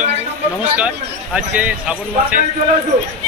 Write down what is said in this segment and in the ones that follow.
শম্ভু নমস্কার, আজকে শ্রাবণ মাসের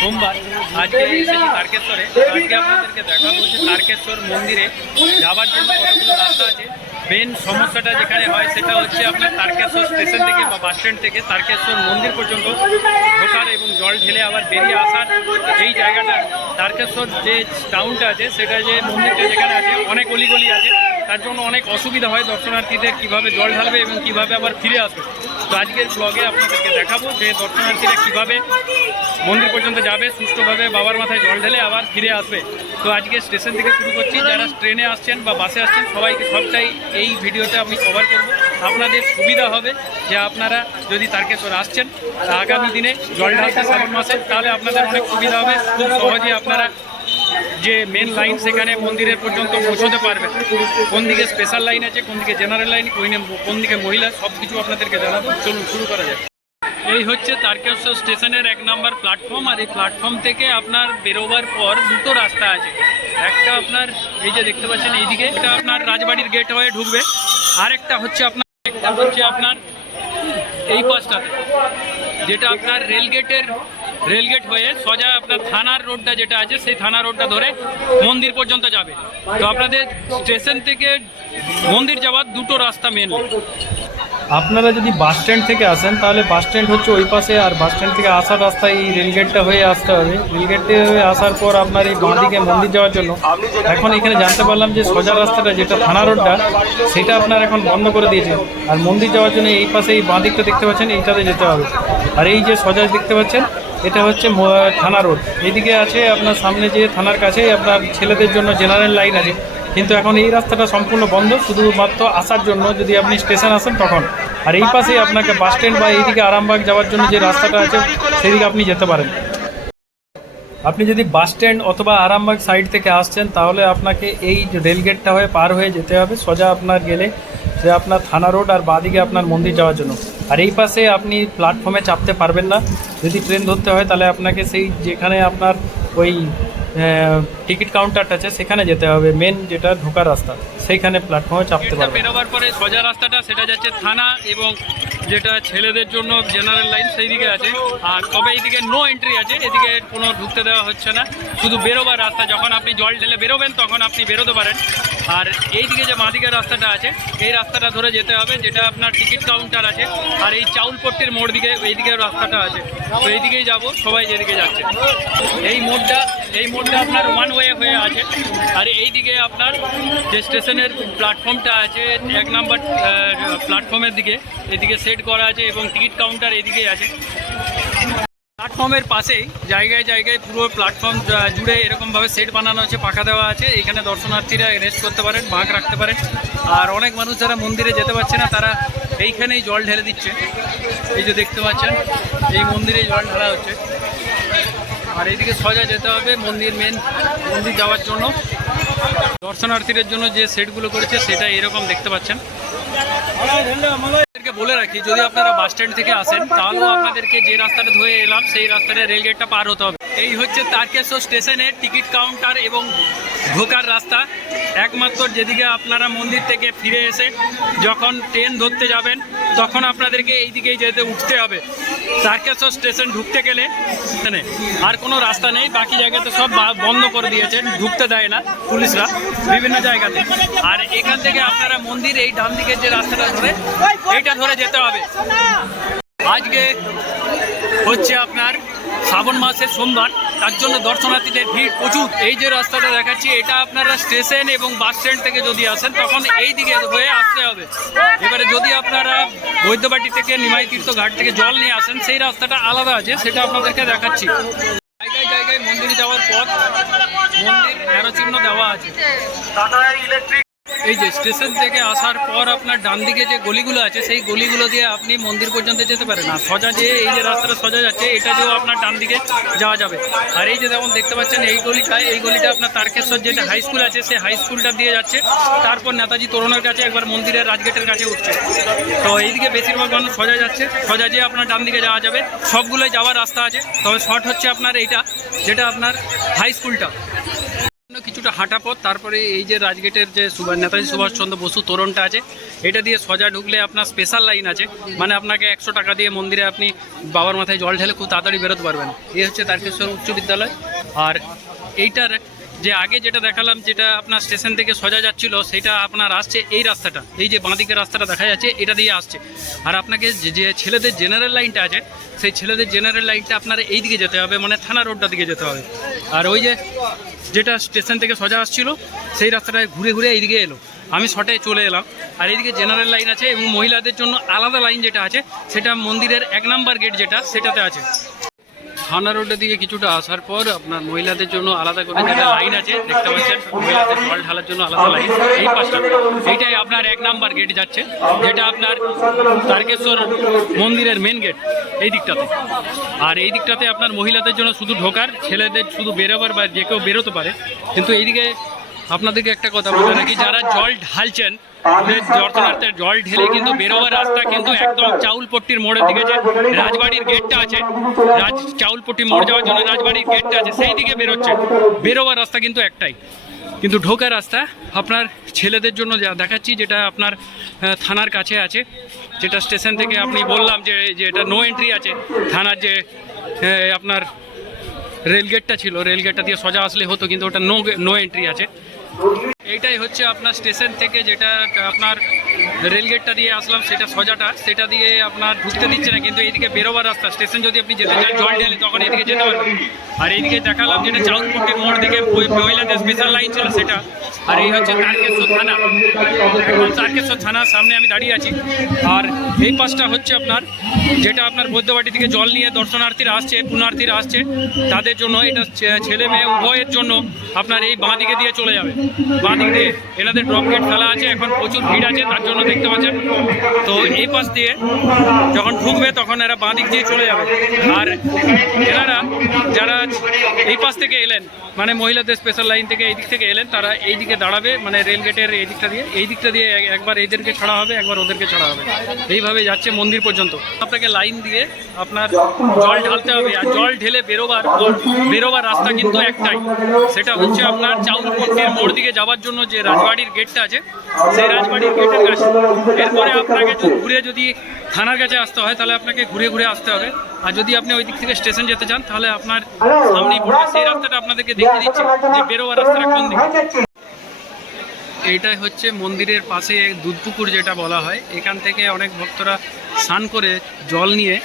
সোমবার, আজকে এসেছি তারকেশ্বরে, আজকে আপনাদেরকে দেখা হচ্ছে তারকেশ্বর মন্দিরে যাওয়ার জন্য কতগুলো রাস্তা আছে। মেন সমস্যাটা যেখানে হয়, সেটা হচ্ছে আপনার তারকেশ্বর স্টেশন থেকে বা বাস স্ট্যান্ড থেকে তারকেশ্বর মন্দির পর্যন্ত, ঢোকার এবং জল ঢেলে আবার বেরিয়ে আসার এই জায়গাটা তারকেশ্বর যে টাউনটা আছে, সেটা যে মন্দিরটা যেখানে আছে, অনেক অলিগলি আছে, তার জন্য অনেক অসুবিধা হয় দর্শনার্থীদের কীভাবে জল ঢালবে এবং কীভাবে আবার ফিরে আসবে। তো আজকের ব্লগে আপনাদেরকে দেখাবো যে দর্শনার্থীরা কীভাবে মন্দির পর্যন্ত যাবে, সুষ্ঠুভাবে বাবার মাথায় জল ঢেলে আবার ফিরে আসবে। তো আজকে স্টেশন থেকে শুরু করছি, যারা ট্রেনে আসছেন বা বাসে আসছেন, সবাইকে সবটাই এই ভিডিওতে আমি কভার করব। আপনাদের সুবিধা হবে যে আপনারা যদি তারকেশ্বর আসছেন আগামী দিনে জল ঢালতে শ্রাবণ মাসে, তাহলে আপনাদের অনেক সুবিধা হবে। খুব সহজে আপনারা যে মেন লাইন সেখানে মন্দিরের পর্যন্ত পৌঁছতে পারবে কোন দিকে স্পেশাল লাইন আছে, কোন দিকে জেনারেল লাইন কোন দিকে মহিলা সব কিছু আপনাদেরকে জানাব। চলুন, শুরু করা যায় এই হচ্ছে তারকেশ্বর স্টেশনের এক নম্বর প্ল্যাটফর্ম আর এই প্ল্যাটফর্ম থেকে আপনার বেরোবার পর দুটো রাস্তা আছে। একটা আপনার, এই যে দেখতে পাচ্ছেন এইদিকে, এটা আপনার রাজবাড়ির গেট হয়ে ঢুকবে। আরেকটা হচ্ছে আপনার একটা হচ্ছে আপনার এই পাশটাতে, যেটা আপনার রেলগেটের রেলগেট হয়ে সোজা আপনার থানার রোডটা যেটা আছে, সেই থানা রোডটা ধরে মন্দির পর্যন্ত যাবে। তো আপনাদের স্টেশন থেকে মন্দির যাওয়ার দুটো রাস্তা মেন আপনারা যদি বাস স্ট্যান্ড থেকে আসেন, তাহলে বাস স্ট্যান্ড হচ্ছে ওই পাশে, আর বাস স্ট্যান্ড থেকে আসার রাস্তায় এই রেলগেটটা হয়ে আসতে হবে। রেলগেটে হয়ে আসার পর আপনার এই বাঁদিকে মন্দির যাওয়ার জন্য, এখন এখানে জানতে পারলাম যে সোজা রাস্তাটা যেটা থানা রোডটা, সেটা আপনার এখন বন্ধ করে দিয়েছে আর মন্দির যাওয়ার জন্য এই পাশে এই বাঁদিকটা দেখতে পাচ্ছেন, এইটাতে যেতে হবে। আর এই যে সোজা দেখতে পাচ্ছেন, এটা হচ্ছে থানা রোড। এইদিকে আছে আপনার সামনে যে থানার কাছে আপনার ছেলেদের জন্য জেনারেল লাইন আছে। কিন্তু এখন এই রাস্তাটা সম্পূর্ণ বন্ধ, শুধুমাত্র আসার জন্য যদি আপনি স্টেশন আসেন তখন। আর এই পাশেই আপনাকে বাস স্ট্যান্ড বা এইদিকে আরামবাগ যাওয়ার জন্য যে রাস্তাটা আছে, সেদিকে আপনি যেতে পারেন। আপনি যদি বাস স্ট্যান্ড অথবা আরামবাগ সাইড থেকে আসছেন, তাহলে আপনাকে এই রেলগেটটা হয়ে পার হয়ে যেতে হবে, সোজা আপনার গেলে যে আপনার থানা রোড আর বাদিকে আপনার মন্দির যাওয়ার জন্য। আর এই পাশে আপনি প্ল্যাটফর্মে চাপতে পারবেন না। যদি ট্রেন ধরতে হয়, তাহলে আপনাকে সেই যেখানে আপনার ওই টিকিট কাউন্টারটা আছে, সেখানে যেতে হবে। মেন যেটা ঢোকার রাস্তা। সেইখানে প্ল্যাটফর্মে চাপতে এটা পারবেন বেরোবার পরে সোজা রাস্তাটা সেটা যাচ্ছে থানা এবং যেটা ছেলেদের জন্য জেনারেল লাইন সেই দিকে আছে। আর তবে এইদিকে নো এন্ট্রি আছে এদিকে কোনো ঢুকতে দেওয়া হচ্ছে না। শুধু বেরোবার রাস্তা যখন আপনি জল ঢেলে বেরোবেন তখন আপনি বেরোতে পারেন। আর এইদিকে যে বাঁদিকের রাস্তাটা আছে এই রাস্তাটা ধরে যেতে হবে যেটা আপনার টিকিট কাউন্টার আছে। আর এই চাউলপট্টির মোড় দিকে এইদিকে রাস্তাটা আছে। তো এইদিকেই যাব সবাই যেদিকে যাচ্ছে। এই মোড়টা এই মোড়টা আপনার ওয়ান ওয়ে হয়ে আছে। আর এইদিকে আপনার যে স্টেশনের প্ল্যাটফর্মটা আছে, এক নাম্বার প্ল্যাটফর্মের দিকে, এদিকে সেট করা আছে এবং টিকিট কাউন্টার এদিকেই আছে। প্ল্যাটফর্মের পাশেই, জায়গায় জায়গায় পুরো প্ল্যাটফর্ম জুড়ে এরকমভাবে সেট বানানো আছে পাখা দেওয়া আছে। এখানে দর্শনার্থীরা রেস্ট করতে পারেন ভাগ রাখতে পারেন। আর অনেক মানুষ যারা মন্দিরে যেতে পারছে না, তারা এইখানেই জল ঢেলে দিচ্ছে। এই যে দেখতে পাচ্ছেন, এই মন্দিরে জল ঢালা হচ্ছে। আর এইদিকে সোজা যেতে হবে মন্দির মেন মন্দির যাওয়ার জন্য। দর্শনার্থীদের জন্য যে সেটগুলো করেছে, সেটা এরকম দেখতে পাচ্ছেন। বলে রাখি, যদি আপনারা বাস স্ট্যান্ড থেকে আসেন, তাহলেও আপনাদেরকে যে রাস্তাটা ধুয়ে এলাম, সেই রাস্তাটা রেলগেটটা পার হতে হবে। এই হচ্ছে তারকেশ্বর স্টেশনের টিকিট কাউন্টার এবং ঢোকার রাস্তা। একমাত্র যেদিকে আপনারা মন্দির থেকে ফিরে এসে যখন ট্রেন ধরতে যাবেন, তখন আপনাদেরকে এই দিকেই যেতে উঠতে হবে। তারকেশ্বর স্টেশন ঢুকতে গেলে এখানে আর কোনো রাস্তা নেই, বাকি জায়গাতে সব বন্ধ করে দিয়েছে ঢুকতে দেয় না পুলিশরা বিভিন্ন জায়গাতে। আর এখান থেকে আপনারা মন্দির এই ডান দিকের যে রাস্তাটা ধরে, এইটা ধরে যেতে হবে। আজকে হচ্ছে আপনার শ্রাবণ মাসের সোমবার, তার জন্য দর্শনার্থীদের ভিড় প্রচুর। এই যে রাস্তাটা দেখাচ্ছি, এটা আপনারা স্টেশন এবং বাস স্ট্যান্ড থেকে যদি আসেন, তখন এই দিকে হয়ে আসতে হবে। এবারে যদি আপনারা বৈদ্যবাটি থেকে নিমাই তীর্থ ঘাট থেকে জল নিয়ে আসেন, সেই রাস্তাটা আলাদা আছে, সেটা আপনাদেরকে দেখাচ্ছি। জায়গায় জায়গায় মন্দিরে যাওয়ার পথ, মন্দির চিহ্ন দেওয়া আছে। এই যে স্টেশন থেকে আসার পর আপনার ডান দিকে যে গলিগুলো আছে, সেই গলিগুলো দিয়ে আপনি মন্দির পর্যন্ত যেতে পারেন। আর সোজা যে এই যে রাস্তাটা সোজা যাচ্ছে, এটা দিয়েও আপনার ডান দিকে যাওয়া যাবে। আর এই যে যেমন দেখতে পাচ্ছেন, এই গলিটা এই গলিটা আপনার তারকেশ্বর যেটা হাই স্কুল আছে, সেই হাই স্কুলটা দিয়ে যাচ্ছে। তারপর নেতাজি তরুণের কাছে একবার মন্দিরের রাজগেটের কাছে উঠছে। তো এইদিকে বেশিরভাগ মানুষ সোজা যাচ্ছে। সোজা যেয়ে আপনার ডান দিকে যাওয়া যাবে। সবগুলোই যাওয়ার রাস্তা আছে। তবে শর্ট হচ্ছে আপনার এইটা, যেটা আপনার হাই স্কুলটা কিছুটা হাঁটা পথ, তারপরে এই যে রাজগেটের যে নেতাজি সুভাষচন্দ্র বসু তোরণটা আছে, এটা দিয়ে সোজা ঢুকলে আপনার স্পেশাল লাইন আছে। মানে আপনাকে একশো টাকা দিয়ে মন্দিরে আপনি বাবার মাথায় জল ঢেলে খুব তাড়াতাড়ি বেরোতে পারবেন। এই হচ্ছে তারকেশ্বর উচ্চ বিদ্যালয়। আর এইটার যে আগে যেটা দেখালাম, যেটা আপনার স্টেশন থেকে সোজা যাচ্ছিল, সেটা আপনার আসছে এই রাস্তাটা। এই যে বাঁদিকের রাস্তাটা দেখা যাচ্ছে, এটা দিয়ে আসছে। আর আপনাকে যে- ছেলেদের জেনারেল লাইনটা আছে, সেই ছেলেদের জেনারেল লাইনটা আপনার এই দিকে যেতে হবে মানে থানা রোডটা দিকে যেতে হবে। আর ওই যে যেটা স্টেশন থেকে সোজা আসছিল, সেই রাস্তাটায় ঘুরে ঘুরে এইদিকে এলো। আমি শটে চলে এলাম। আর এইদিকে জেনারেল লাইন আছে এবং মহিলাদের জন্য আলাদা লাইন যেটা আছে, সেটা মন্দিরের এক নাম্বার গেট যেটা, সেটাতে আছে। থানা রোডের দিকে কিছুটা আসার পর আপনার মহিলাদের জন্য আলাদা করে যেটা লাইন আছে, দেখতে পাচ্ছেন, মহিলাদের জল ঢালার জন্য আলাদা লাইন। এই পাশটা। এইটাই আপনার এক নাম্বার গেট যাচ্ছে, যেটা আপনার তারকেশ্বর মন্দিরের মেন গেট এই দিকটাতে। আর এই দিকটাতে আপনার মহিলাদের জন্য শুধু ঢোকার, ছেলেদের শুধু বেরোবার বা যে কেউ বেরোতে পারে, কিন্তু এইদিকে আপনাদেরকে একটা কথা বলে রাখি, যারা জল ঢালছেন ওদের জল ঢেলে কিন্তু বেরোবার রাস্তা কিন্তু একদম চাউলপট্টির মোড়ের দিকে যে রাজবাড়ির গেটটা আছে, রাজ চাউলপট্টি মোড় যাওয়ার জন্য রাজবাড়ির গেটটা আছে, সেই দিকে বেরোচ্ছে। বেরোবার রাস্তা কিন্তু একটাই। কিন্তু ঢোকার রাস্তা আপনার ছেলেদের জন্য যা দেখাচ্ছি, যেটা আপনার থানার কাছে আছে, যেটা স্টেশন থেকে আপনি বললাম যে এটা নো এন্ট্রি আছে, থানার যে আপনার রেলগেটটা ছিল। রেলগেটটা দিয়ে সোজা আসলে হতো, কিন্তু ওটা নো নো এন্ট্রি আছে। এইটাই হচ্ছে আপনার স্টেশন থেকে যেটা আপনার রেলগেটটা দিয়ে আসলাম, সেটা সোজাটা। সেটা দিয়ে আপনার ঢুকতে দিচ্ছে না, কিন্তু এইদিকে বেরোবার রাস্তা। স্টেশন যদি আপনি যেতে চান জল ঢেলে তখন এইদিকে যেতে পারবেন আর এইদিকে দেখালাম যেটা চাউলপট্টির মোড় দিকে মহিলাদের স্পেশাল লাইন ছিল সেটা। আর এই হচ্ছে তারকেশ্বর থানা। তারকেশ্বর থানার সামনে আমি দাঁড়িয়ে আছি। আর এই পাশটা হচ্ছে আপনার যেটা আপনার বৈদ্যবাটি থেকে জল নিয়ে দর্শনার্থীরা আসছে, পুণ্যার্থীরা আসছে, তাদের জন্য এটা ছেলে মেয়ে উভয়ের জন্য আপনার এই বাঁ দিকে দিয়ে চলে যাবে। বাঁ দিক দিয়ে এনাদের ড্রপ গেট ফেলা আছে, এখন প্রচুর ভিড় আছে, তার জন্য দেখতে পাচ্ছেন। তো এই পাশ দিয়ে যখন ঢুকবে, তখন এরা বাঁ দিক দিয়ে চলে যাবে। আর এনারা যারা এই পাশ থেকে এলেন মানে মহিলাদের স্পেশাল লাইন থেকে এই দিক থেকে এলেন, তারা এই দিকে দাঁড়াবে মানে রেল গেটের এই দিকটা দিয়ে, এই দিকটা দিয়ে একবার এদেরকে ছাড়া হবে, একবার ওদেরকে ছাড়া হবে। এইভাবে যাচ্ছে মন্দির পর্যন্ত। আপনাকে লাইন দিয়ে আপনার জল ঢালতে হবে। আর জল ঢেলে বেরোবার বেরোবার রাস্তা কিন্তু একটাই। সেটা হচ্ছে আপনার চাউলপট্টির মোড় দিকে যাওয়ার জন্য যে রাজবাড়ির গেটটা আছে, সেই রাজবাড়ির গেটের কাছে। এরপরে আপনাকে ঘুরে যদি থানার কাছে আসতে হয়, তাহলে আপনাকে ঘুরে ঘুরে আসতে হবে। আর যদি আপনি ওই দিক থেকে স্টেশন যেতে চান, তাহলে আপনার সামনেই পড়বে। সেই রাস্তাটা আপনাদেরকে দেখিয়ে দিচ্ছে যে বেরোবার রাস্তাটা কোন দিকে। এইটাই হচ্ছে মন্দিরের পাশে দুধপুকুর যেটা বলা হয়। এখান থেকে অনেক ভক্তরা স্নান করে জল নিয়ে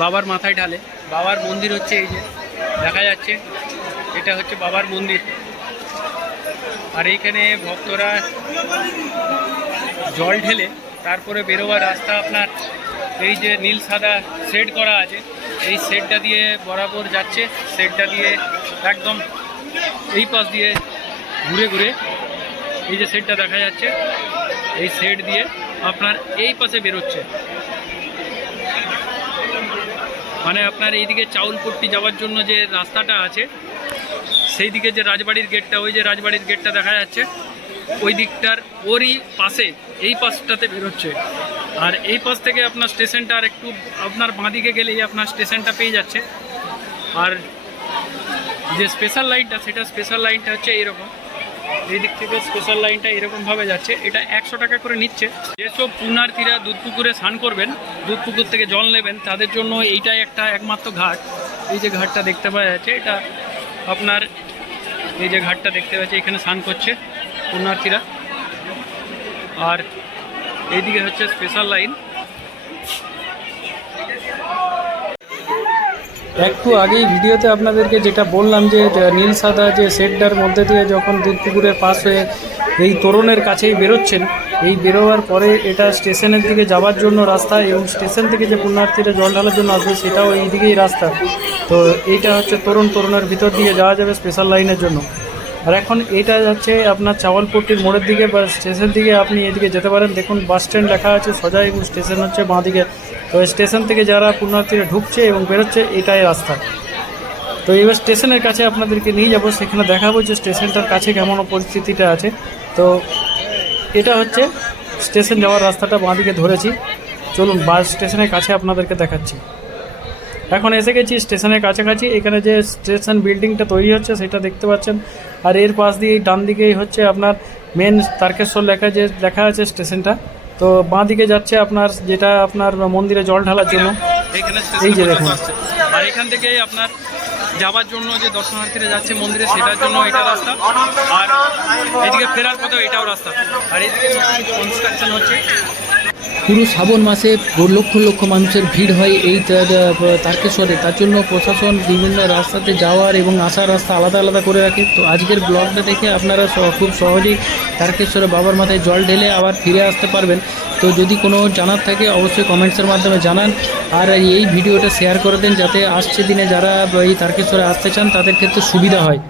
বাবার মাথায় ঢালে। বাবার মন্দির হচ্ছে এই যে, দেখা যাচ্ছে। এটা হচ্ছে বাবার মন্দির। আর এইখানে ভক্তরা জল ঢেলে তারপরে বেরোবার রাস্তা আপনার, এই যে নীল সাদা শেড করা আছে, এই শেডটা দিয়ে বরাবর যাচ্ছে। শেডটা দিয়ে একদম এই পাশ দিয়ে ঘুরে ঘুরে এই যে শেডটা দেখা যাচ্ছে। এই শেড দিয়ে আপনার এই পাশে বেরোচ্ছে। মানে আপনার এইদিকে চাউলপট্টি যাওয়ার জন্য যে রাস্তাটা আছে সেই দিকে যে রাজবাড়ির গেটটা, ওই যে রাজবাড়ির গেটটা দেখা যাচ্ছে। ওই দিকটার ওরই পাশে, এই পাশটাতে বেরোচ্ছে। আর এই পাশ থেকে আপনার স্টেশনটা আর একটু আপনার বাঁদিকে গেলেই আপনার স্টেশনটা পেয়ে যাচ্ছে। আর যে স্পেশাল লাইনটা সেটা স্পেশাল লাইনটা হচ্ছে এরকম এই দিক থেকে স্পেশাল লাইনটা এরকমভাবে যাচ্ছে। এটা একশো টাকা করে নিচ্ছে। যেসব পুণ্যার্থীরা দুধ পুকুরে স্নান করবেন, দুধ পুকুর থেকে জল নেবেন, তাদের জন্য এইটাই একটা একমাত্র ঘাট। এই যে ঘাটটা দেখতে পাওয়া যাচ্ছে, এটা আপনার এই যে ঘাটটা দেখতে পাচ্ছি, এখানে স্নান করছে পুণ্যার্থীরা আর এইদিকে হচ্ছে স্পেশাল লাইন একটু আগেই ভিডিওতে আপনাদেরকে যেটা বললাম যে নীল সাদা যে শেডটার মধ্যে দিয়ে যখন দুধ পুকুরের পাশ হয়ে এই তোরণের কাছেই বেরোচ্ছেন, এই বেরোবার পরে এটা স্টেশনের দিকে যাওয়ার জন্য রাস্তা এবং স্টেশন থেকে যে পুণ্যার্থীরা জল ঢালার জন্য আসবে সেটাও এই দিকেই রাস্তা। তো এইটা হচ্ছে তরুণ তরুণের ভিতর দিয়ে যাওয়া যাবে স্পেশাল লাইনের জন্য। আর এখন এটা যাচ্ছে আপনার চাওয়ালপট্টির মোড়ের দিকে বা স্টেশন দিকে আপনি এদিকে যেতে পারেন। দেখুন, বাস স্ট্যান্ড লেখা আছে সোজা এবং স্টেশন হচ্ছে বাঁ দিকে। তো স্টেশন থেকে যারা পুণ্যার্থীরা ঢুকছে এবং বেরোচ্ছে, এটাই রাস্তা। তো এবার স্টেশনের কাছে আপনাদেরকে নিয়ে যাব, সেখানে দেখাবো যে স্টেশনটার কাছে কেমন পরিস্থিতিটা আছে। তো এটা হচ্ছে স্টেশন যাওয়ার রাস্তাটা বাঁদিকে ধরেছি। চলুন, বাস স্টেশনের কাছে আপনাদেরকে দেখাচ্ছি। এখন এসে গেছি স্টেশনের কাছাকাছি। এখানে যে স্টেশন বিল্ডিংটা তৈরি হচ্ছে, সেটা দেখতে পাচ্ছেন। আর এর পাশ দিয়ে ডান দিকেই হচ্ছে আপনার মেন তারকেশ্বর লেখা যে লেখা আছে স্টেশনটা। তো বাঁ দিকে যাচ্ছে আপনার যেটা আপনার মন্দিরে জল ঢালার জন্য। এই যে দেখুন। আর এখান থেকেই আপনার যাওয়ার জন্য যে দর্শনার্থীরা যাচ্ছে মন্দিরে সেটার জন্য এটা রাস্তা। আর এদিকে ফেরার পথেও এটাও রাস্তা। আর এদিকে কনস্ট্রাকশন হচ্ছে। পুরো শ্রাবণ মাসে লক্ষ লক্ষ মানুষের ভিড় হয় এই তারকেশ্বরে। তার জন্য প্রশাসন বিভিন্ন রাস্তাতে যাওয়ার এবং আসার রাস্তা আলাদা আলাদা করে রাখে। তো আজকের ব্লগটা দেখে আপনারা খুব সহজেই তারকেশ্বরে বাবার মাথায় জল ঢেলে আবার ফিরে আসতে পারবেন। তো যদি কোনো জানার থাকে, অবশ্যই কমেন্টসের মাধ্যমে জানান। আর এই ভিডিওটা শেয়ার করে দেন যাতে আসছে দিনে যারা এই তারকেশ্বরে আসতে চান, তাদের ক্ষেত্রে সুবিধা হয়।